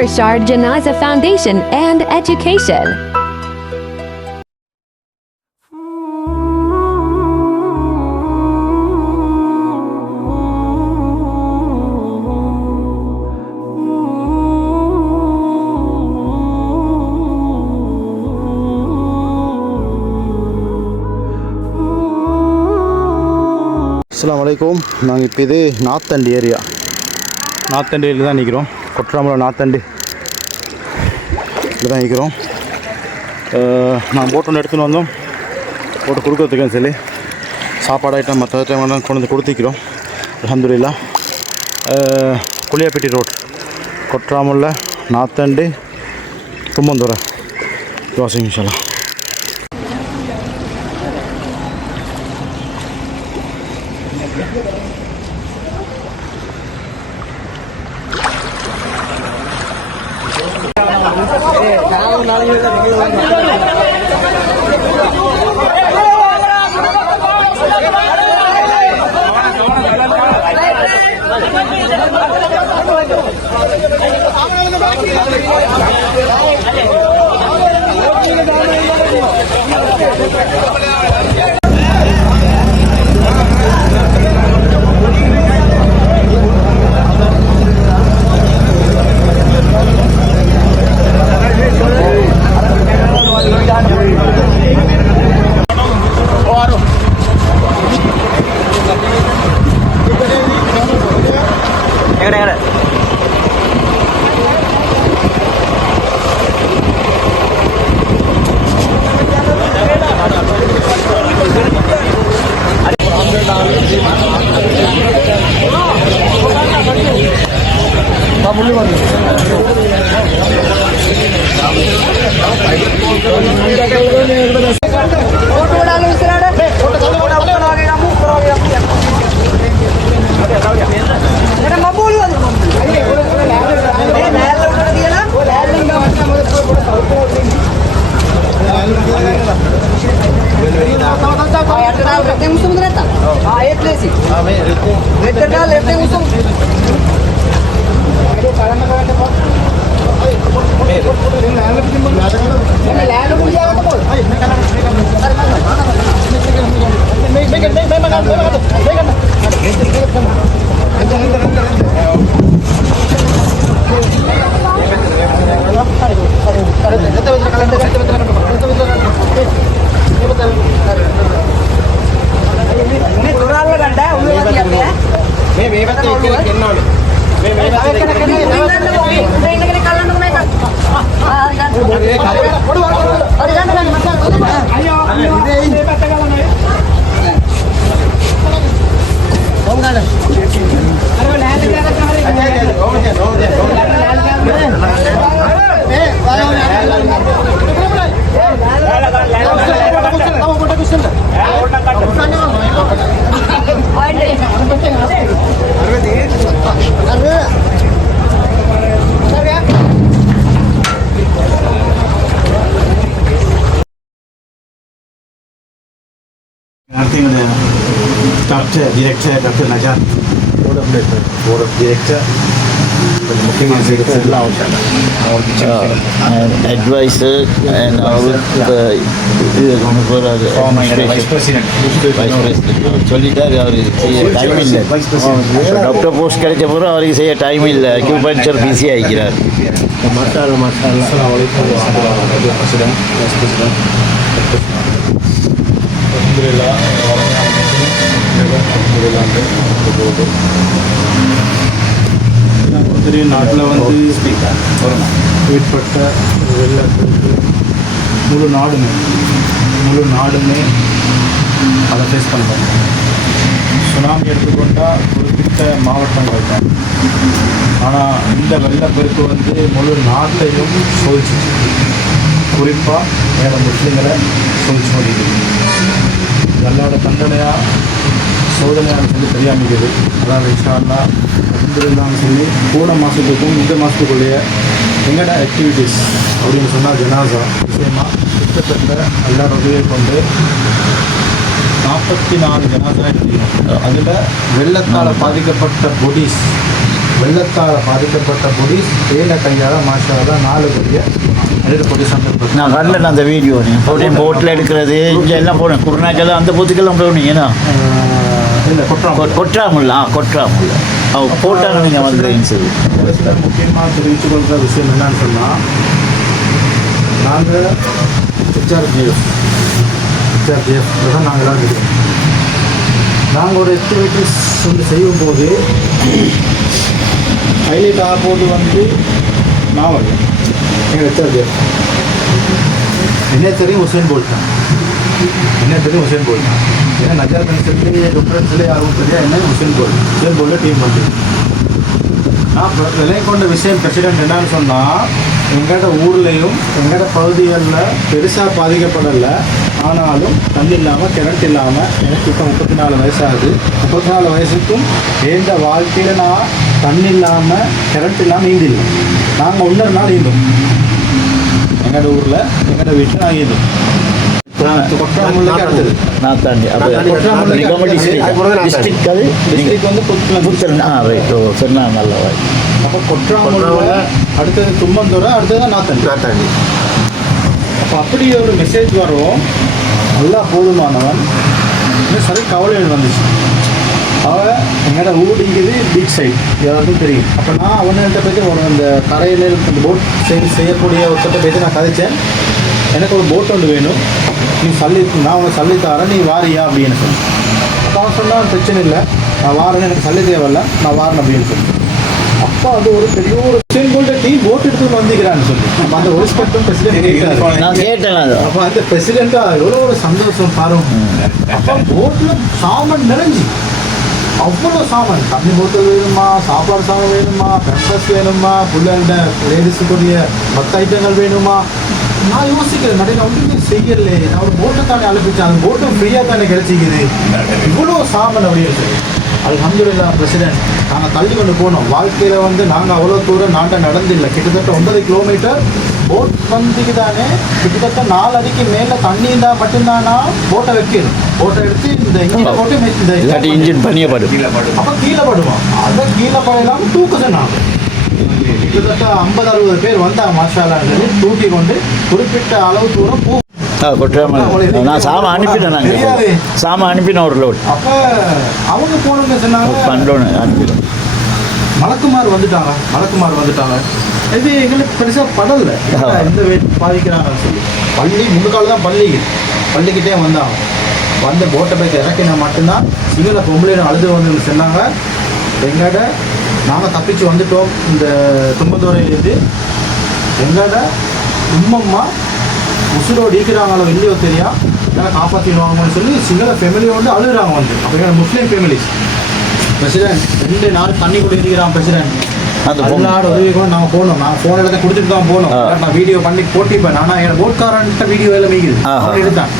Nurshard Janaza Foundation and Education. அஸ்ஸலாமு அலைக்கும். நாங்கள் இப்போ இது நாத்தண்டி ஏரியா, நாத்தண்டியில் தான் நிற்கிறோம். கொற்றாமலை நாத்தண்டி இதில் தான் நிற்கிறோம். நான் போட்டு ஒன்று எடுத்துன்னு வந்தோம், போட்டு கொடுக்குறதுக்குன்னு சொல்லி சாப்பாடு ஐட்டம் மற்ற ஐட்டம்லாம் கொண்டு வந்து கொடுத்துக்கிறோம். அல்ஹம்துலில்லாஹ். குளியாப்பட்டி ரோட், கொற்றாமலை நாத்தண்டி தும்மந்துறை வாசிங் இன்ஷால்லா. Acting Dr. Director Dr. Najat, Board of Director, and advisor and Vice President. சொல்லிட்டாரு. அவருக்கு செய்ய டைம் இல்லை. டாக்டர் போஸ்ட் கிடைச்ச பிறகு அவருக்கு செய்ய டைம் இல்லை. அக்யூபஞ்சர் பிஸி ஆகிக்கிறார். நாட்டில் வந்து ஏற்பட்ட வெள்ளத்துக்கு முழு நாடுமே அதை ஃபேஸ் பண்ணுறோம். சுனாமி எடுத்துக்கொண்டால் குறிப்பிட்ட மாவட்டங்கள் தான். ஆனால் இந்த வெள்ளப்பெருக்கு வந்து முழு நாட்டையும் சோதிச்சு, குறிப்பாக வேறு முஸ்லீம்களை சோதிச்சு கொண்டிருக்குது. எல்லாரோட தண்டனையாக சோதனையாக சொல்லி தெரியாமிக்குது. அதாவது இன்ஷா அல்லாஹ் அல்ஹம்துலில்லாஹ்னு சொல்லி போன மாதத்துக்கும் இந்த மாதத்துக்குள்ளேயே எங்களோட ஆக்டிவிட்டீஸ் அப்படின்னு சொன்னால் ஜனாசா விஷயமாக கிட்டத்தட்ட எல்லாரும் உதவியை கொண்டு 44 ஜனாசா எடுத்துக்கணும். அதில் வெள்ளத்தால் பாதிக்கப்பட்ட பொடிஸ் வெள்ளத்தால் பாதிக்கப்பட்ட போலீஸ் வேலை கையால் மாஷால 4 பேர் அதில் போலீஸ் வந்து நான் வரல அந்த வீடியோ நீங்கள் போட்டில் எடுக்கிறது இங்கே எல்லாம் போனேன் குருநாச்சலம் அந்த பூத்துக்கெல்லாம் போனீங்கன்னா இல்லை கொற்றாமுல்ல அவங்க போட்டாங்க நீங்கள் வந்து சரி. முக்கியமாக தெரிவித்து கொள்கிற விஷயம் என்னன்னு சொன்னால் நாங்கள் ஹெச்ஆர்ஜிஎஃப் தான் நாங்கள் எல்லாம் இருக்கோம். நாங்கள் ஒரு ஆக்டிவிட்டிஸ் வந்து செய்யும்போது ஹைலைட் ஆகும்போது வந்து நான் வரேன் எங்கள் ஹெச்ஆர்ஜிஎஃப் என்ன தெரியும் உசேன் போல்ட் தான் ஏன்னா நஜார் கன்சல்ட்லேயே டிஃப்ரென்ஸ்லேயே ஆகும் தெரியா என்ன உசேன் போல்ட் டீம் வந்து நான் விலை கொண்ட விஷயம் பிரசிடென்ட் என்னன்னு சொன்னால் எங்களோட ஊர்லேயும் எங்களோட பகுதிகளில் பெருசாக பாதிக்கப்படலை. ஆனாலும் தண்ணி இல்லாமல் கரண்ட் இல்லாமல் எனக்கு இப்போ 34 வயசாகுது. 34 வயசுக்கும் எந்த வாழ்க்கையில் நான் தண்ணி இல்லாமல் கரண்ட் இல்லாமல் ஈந்தில்லை. நாங்கள் இன்னொரு நாள் ஈந்தோம் எங்களோட ஊரில் எங்களோட வீட்டில் நாங்கள் ஈந்தோம். கொற்றாமுல்லைக்கு அடுத்தது நான் தாண்டி டிஸ்ட்ரிக்ட் அது டிஸ்ட்ரிக்ட் வந்து சொன்னா நல்லா அப்போ கொற்றாமுல்லை அடுத்தது தும்மந்துறை அடுத்தது நாத்தாண்டி. அப்போ அப்படி ஒரு மெசேஜ் வரும் நல்லா போதுமானவன் இன்னும் சரி கவலை வந்துச்சு. அவன் எங்களோட ஊடிங்குது பீச் சைட் எல்லாருக்கும் தெரியும். அப்போ நான் அவன்கிட்ட போய்ட்டு ஒரு அந்த கரையில் இந்த போட் செய்யக்கூடிய ஒருத்தட்ட போய்ட்டு நான் கதைச்சேன். எனக்கு ஒரு போட் ஒன்று வேணும், நீ நான் உனக்கு சொல்லி தரேன், நீ வாரியா அப்படின்னு சொல்லி. அப்போ அவன் சொன்னால் பிரச்சனை இல்லை, நான் வாரேன்னு எனக்கு சொல்லி தேவையில்ல, நான் வாரேன் அப்படின்னு சொல்லி. அப்போ அது ஒரு பெரிய ஒரு டீம் போட் எடுத்து வந்துக்கிறான்னு சொல்லி அப்போ அந்த ஒரு ஸ்பெக்டும் பிரசிடென்ட் அப்போ அந்த பிரசிடெண்ட்டாக எவ்வளோ ஒரு சந்தோஷம் பாருங்க. அப்போ போட்டில் சாமான் நிறைஞ்சி அவ்வளோ சாமான், தண்ணி போத்தல் வேணுமா, சாப்பாடு சாமான் வேணுமா, பெம்பர்ஸ் வேணுமா, பிள்ளைகிட்ட லேடிஸுக்குரிய 10 ஐட்டங்கள் வேணுமா. நான் யோசிக்கிறேன் நிறைய ஒன்றுமே செய்யலை, நான் ஒரு போட்டை தானே அனுப்பிச்சேன், அந்த போட்டும் ஃப்ரீயாக தானே கிடைச்சிக்குது, இவ்வளோ சாமான் அப்படின்னு சொல்லி. அல்ஹம்துலில்லாஹ் பிரசிடென்ட் நாங்கள் தள்ளி கொண்டு போனோம். வாழ்க்கையில் வந்து நாங்கள் அவ்வளோ தூரம் நாங்கள் நடந்தில்லை. கிட்டத்தட்ட 9 கிலோமீட்டர் போட் வந்துக்கு தானே கிட்டத்தட்ட 4 அடிக்கு மேலே தண்ணி இருந்தால் மட்டும்தானா போட்டை வைக்கணும். போட்டை எடுத்து இந்த இன்ஜினை போட்டு இந்த இன்ஜின் பண்ணியப்படும் அப்போ கீழே படுவோம். அதை கீழே படையலாம் தூக்குது. நாங்கள் கிட்டத்தட்ட 50-60 பேர் வந்தாங்க மாஷாலான்னு தூக்கி கொண்டு குறிப்பிட்ட அளவு தூரம் நான் சாமான் அனுப்பிட்டேன். நாங்கள் சாமான் அனுப்பினோம் ஒரு லோட். அப்போ அவங்க போனவங்க சொன்னாங்க அனுப்பிடும் மலக்குமார் வந்துட்டாங்க. இது எங்களுக்கு பெருசாக படலை, இந்த பாதிக்கிறாங்கன்னு சொல்லி பள்ளி முன்னுக்கால தான் பள்ளிக்கிட்டே வந்தாங்க. வந்து போட்டை போய் இறக்கினா மட்டும்தான் சிங்கள பொம்பளையிடம் அழுது வந்து சொன்னாங்க, எங்கள்ட நாங்கள் தப்பிச்சு வந்துட்டோம் இந்த தும்பந்துறையிலேருந்து, எங்கள்ட உம்மம்மா முசுரோடு இருக்கிறாங்களோ இல்லையோ தெரியா, எல்லாம் காப்பாற்றிடுவாங்கன்னு சொல்லி சிங்கள ஃபேமிலியோடு அழுகுறாங்க வந்து. அப்போ எங்கள் முஸ்லீம் ஃபேமிலிஸ் பிரசிடென்ட் 2 நாள் தண்ணிக்குள்ளே இருக்கிறான் பிரசிடென்ட். எல்லாரோட உதவி கூட நாங்கள் போனோம். நான் ஃபோன் இடத்த கொடுத்துட்டு தான் போனோம். நான் வீடியோ பண்ணி போட்டிப்பேன். ஆனால் என் போட்காரன்ட்ட வீடியோ எல்லாம் மீக்குது எடுத்தான்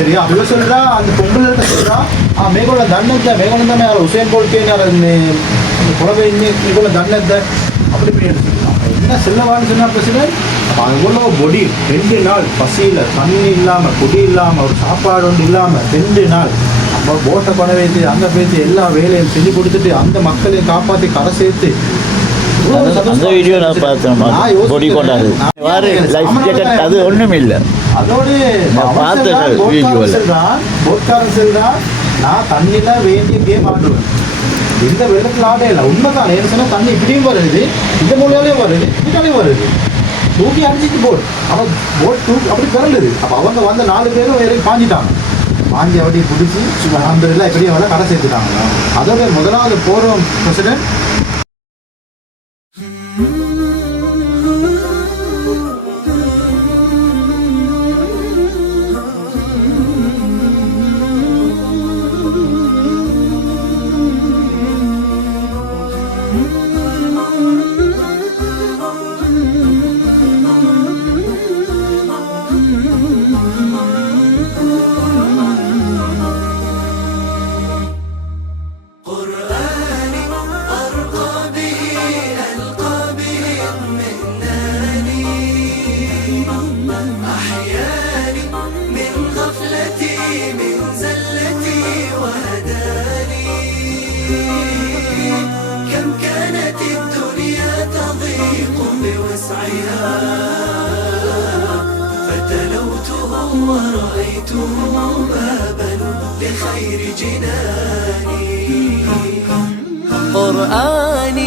தெரியும். அப்படி சொல்கிறா அந்த பொங்கல் சொல்கிறா மேகோல தண்டத்தை மேகோலம் தானே உசேன் போல்ட்டே குழந்தை மேகோல தண்டத்தை அப்படி போய் எடுத்துக்கலாம். என்ன செல்லவான்னு சொன்னா பிரசிடென்ட். அப்போ அவ்வளோ பொடி 2 நாள் பசியில் தண்ணி இல்லாமல் குடி இல்லாமல் ஒரு சாப்பாடு ஒன்று இல்லாமல் 2 நாள் அப்போ போட்டை பண வைத்து அங்கே பேசி எல்லா வேலையும் செஞ்சு கொடுத்துட்டு அந்த மக்களையும் காப்பாற்றி கரை சேர்த்து அந்த வீடியோ நான் பார்த்தேன். அது ஒன்றும் இல்லை. அதோடு போட்காரன் செல்றான், நான் தண்ணியில் வேண்டிய கேம் ஆடுவேன், இந்த வெள்ளத்தில் ஆடே இல்லை. உண்மைதான் என்ன சொன்னால் தண்ணி இப்படியும் வருது, இந்த மூலையாலையும் வருது, இப்படியாலையும் வருது, தூக்கி அடிச்சிட்டு அவன் போட் தூக்கி அப்படி பிறந்துது. அப்போ அவங்க வந்த 4 பேரும் வேற பாஞ்சிட்டாங்க. பாஞ்சி அப்படி பிடிச்சி அல்ஹம்துலில்லாஹ் இப்படியே வர கடை சேர்த்துட்டாங்க. அதோட முதலாவது போகிறோம் பிரசிடென்ட். قرآني ورأيته بابا لخير جناني. قرآني